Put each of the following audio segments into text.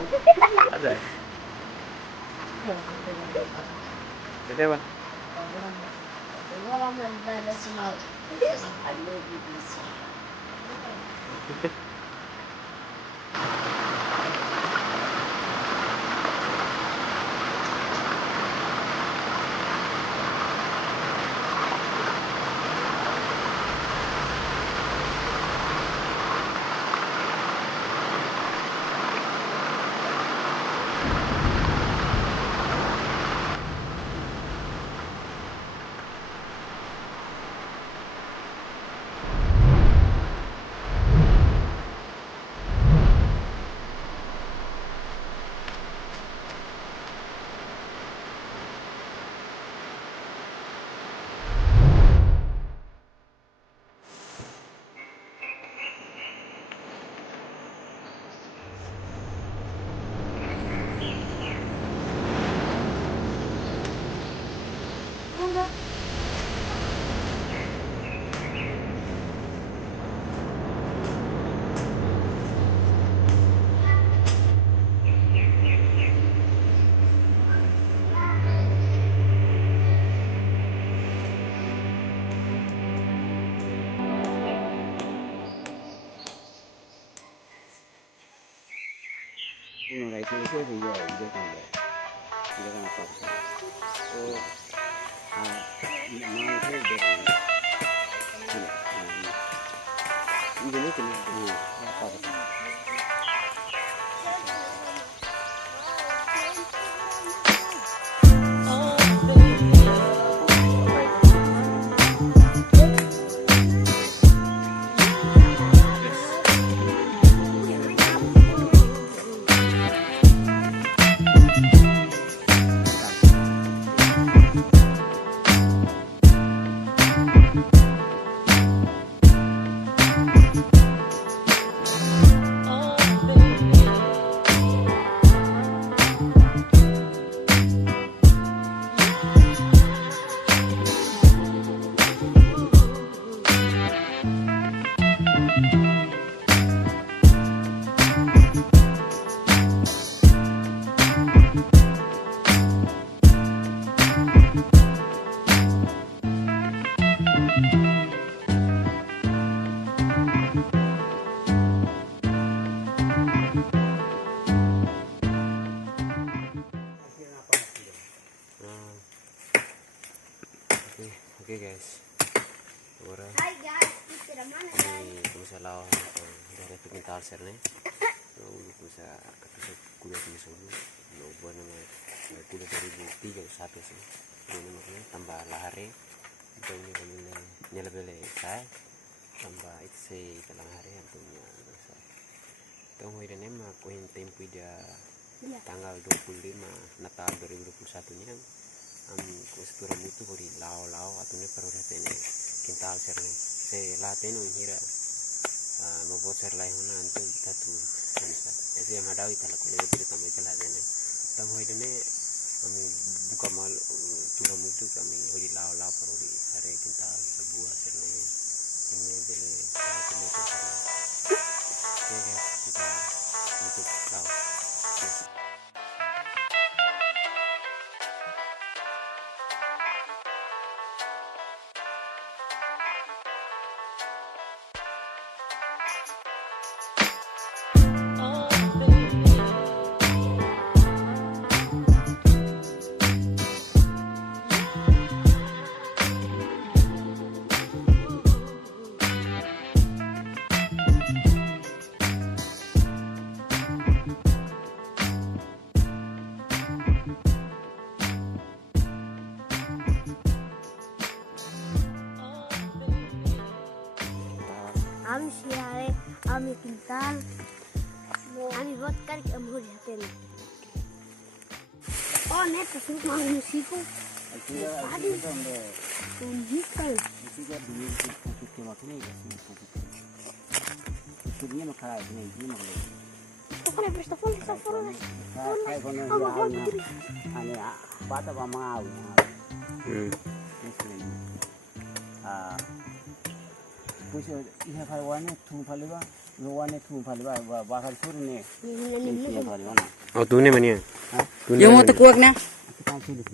Ada. Jadi apa? Mulai itu video dia kan apa? Oh, mau itu dari ini apa? Oke guys, Hai guys, kita mana guys? ini bisa lawan dari kintal Sira nih. Lalu bisa ketemu kuliah di sana. Lalu buat nama kuliah 2031 sih. Ini makanya tambah lahari, banyak banyak Labele saya tambah itu sih dalam hari tentunya. Tunggu ini mah koin tempo dia tanggal 25 Natal 2021 ini kan. Kuspura mutu kori lao atau ne perlu ini kintal Sira nih. Saya latih hira membuat Sira lain nanti tatu hnesan. Jadi yang ada itu lah kalau itu tambah itu lah ini. Tanggung ini kami buka mal turun mutu kami kori lao perlu di hari kintal sebuah Sira ini beli satu meter Sira. Oke guys, kita tutup lao. Kami Sira, kami kintal, kami buat kari kamu lihatin. Oh, net terus mau musiku. Tadi tunjukkan. Juga dulu itu waktu ini Turnya makanya ini makanya. Bukan ya, Kristoffer. Kayak kono ane bata ba mau. puisi iya falwane tu faliba lowane tu faliba bakal suri ne iya falwana Oh, tune mania. Yung mo tukuwag na. kita sulit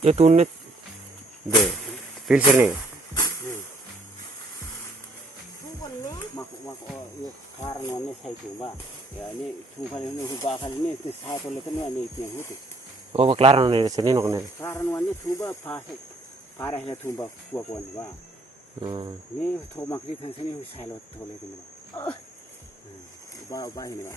Ya tune de filter nih. mak iya karena ne sai tu ba ya ini tu falwane bakal ini satu lekan ini yang hutu Oh, baklaran nih sini nok nih. karena wannya tu ba parah le tu ba kuat ba ni thomak di thang sini sai lo thole tu ba ini ba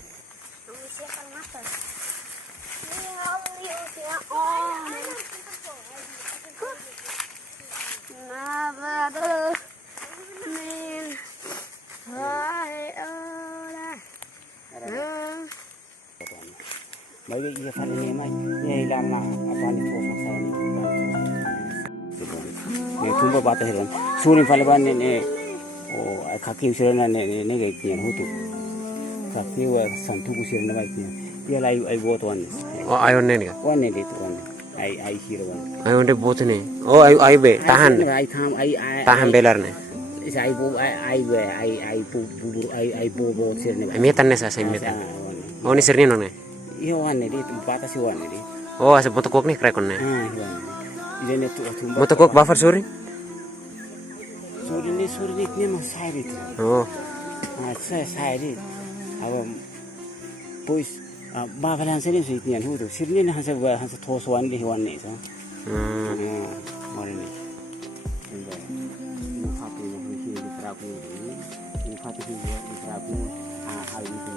Bagi iya falwane mai ya ilana apa ni thos saya ni ये तुम्बा बात है सूर्य फलबान ने ओ खाकी उछरना ने के किन होतो खाकी व संतु उछरना बाई किन ये लाई बोत वन Oh, ayon nih nih. वन ने देत वन आई हिरो वन Ayon deh bot nih. Oh, ayo be tahan. आई थाम Tahan belar nih. आई बो आई बो आई बो उछरने Metan nih saya metan. Oh, ini sering nih. ये वन ने देत बात से वन ने देत Oh, asa foto kok nih krekon nih. ये ने तो तुम्बा Foto kok buffer sorry. सूर्य ने इतने मसाई थी Oh, अच्छा सारी अब पुइस बाबलान से नहीं सुइतनी है तो सिर्फ नहीं हंस थोस वन नहीं तो मरने ini fati yang mungkin diterapkan ini fati yang diterapkan hal itu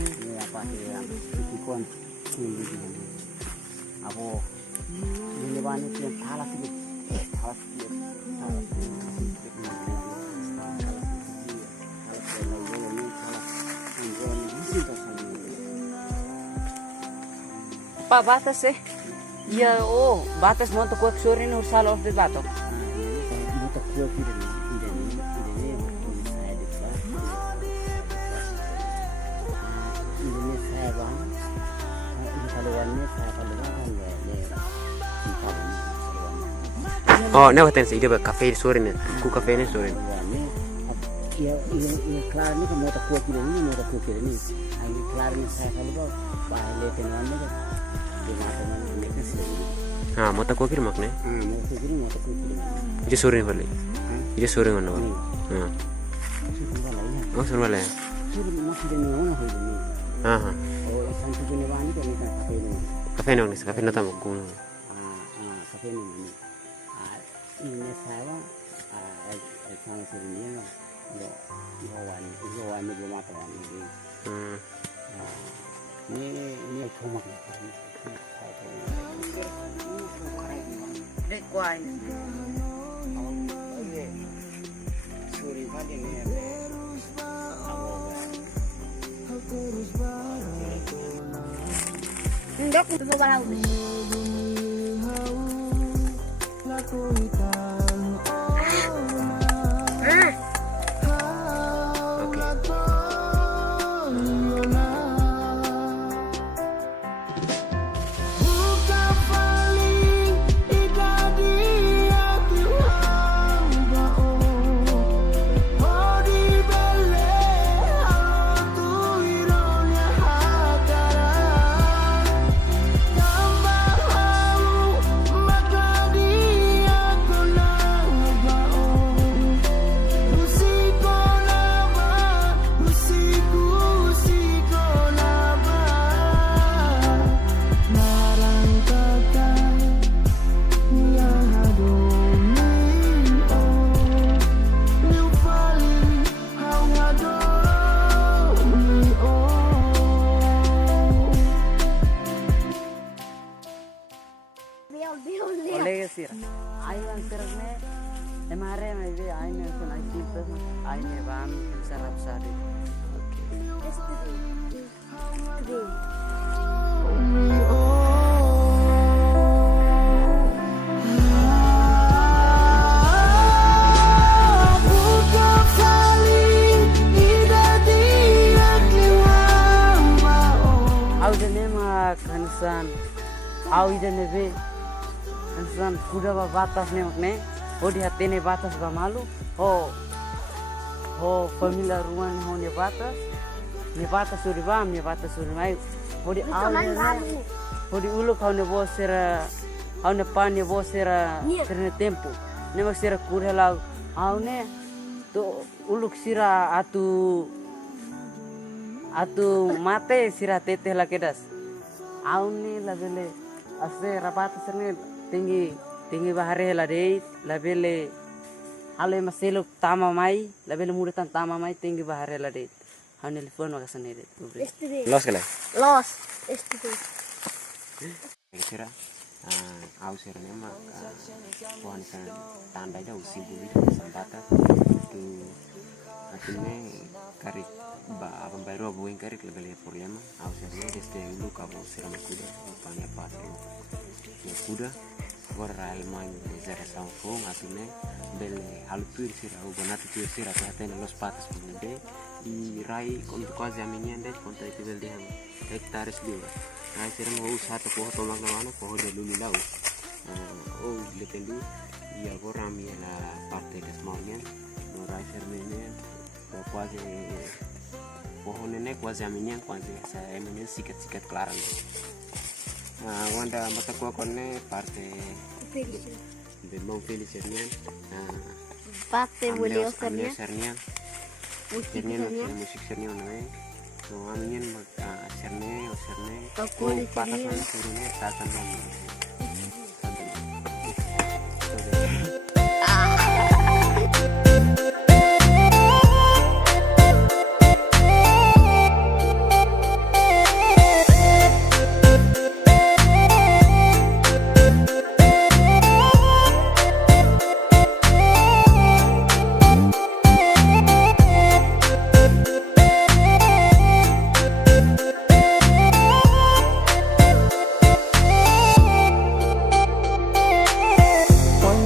ini apa yang ikon ini apa ini banyak yang salah sih Pa batas eh. Ya oh, batas mo tukuwag suri no salo of the bato. oh, nih waktu itu dia kafe sore nih. Ku kafe nih sore. Ya, kelar ni mau tak kuat ini, mau tak kuat ini. Ini kelar ni saya kalau bawa bahaya tenan ni kan. Teman-teman ini kan sih. Ah, mau tak kira makne? Mau tak kira mau tak kuat. Itu sore nih balik. Itu sore mana balik? Oh, sore balik. Suri masih ada ni mana hari ni. Oh, sampai tu ni wani kan kita kafe ni. Kafe nih, kafe nih tamu kuno. Kafe ni ni. Ini saya sama suri ni lah. Yo wani belum apa wani. Ini cuma Dek kuai. suri pagi ni Ndok itu balau. Oleh Sira. Ayo antaranya kemarin aja ayo naik kita ayo bang sarap sari. hnesan au ida nebe hnesan kuda ba batas ne makne hodi hatene batas ba malu ho família ruan ho ne batas suri bam ne batas suri mai hodi au ne hodi ulu kau ne bosera au ne pan ne bosera serne tempo ne mak sira kuda lau au ne to uluk sira atu mate sira teteh la kedas au ne labele ase rapata serne tinggi bahare la dei labele halo maseluk tama mai labele murutan tama mai tinggi bahare la dei hau nelfon maka sendiri Los kala. Los. Este. Sira au sira nema pohon san tanda aja usi buli sambata tu atune karik ba baru abuin karik lebih problema au sira desde dulu kabo sira kuda panya pasir ya kuda gorra almanyo zera sanfong atune bele halpur sira au bonatu tu sira atene los patas pende di rai untuk quasi aminiende conta itu bel de hektares dua nah sira mau satu pohon tomak mana pohon de lulu lau lependu dia gorra mi la parte de smallnya no rai sermene quasi pohon ini quasi aminian quasi saya aminian sikat klaran wanda mata ko konne parte de non felicernian Parte boleh sernya. Musik sernya no aminian serne Aku di patas sini. turunnya saatan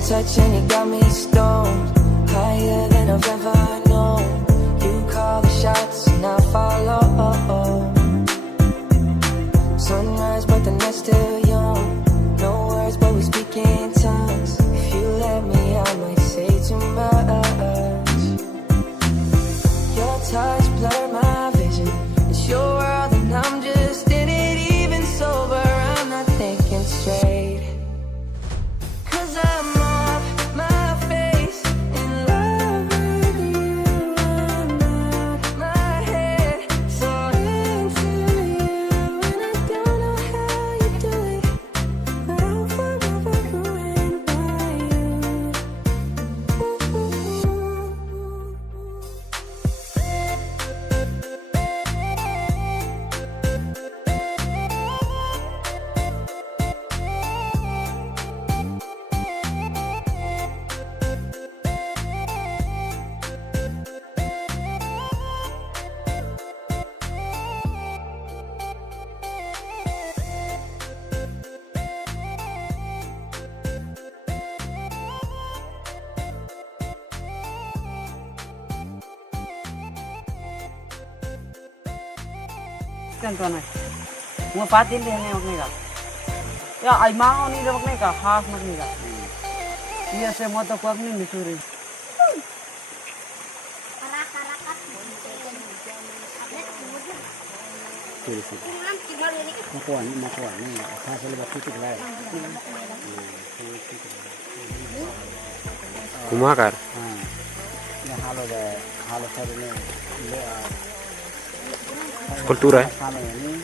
touch and you got me stoned, higher than I've ever known. You call the shots and I follow. Sunrise but the night's still young. No words but we speak in tongues. If you let me I might say too much. Your touch blurred my vision. It's your world and I'm just in it. Even sober I'm not thinking straight. 'Cause I'm kan tuan Mak Fatin Ida makne ka ya ai mau ni makne ka khas makne ka iya se moto kuak ni misuri makuan ni khas lebat titik lain kumakar ya halo sarune kultura sama ini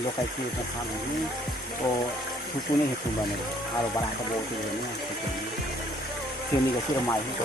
lokasi sama ini suku ni hitung banget kalau barang kebo ini sini kasih ramai itu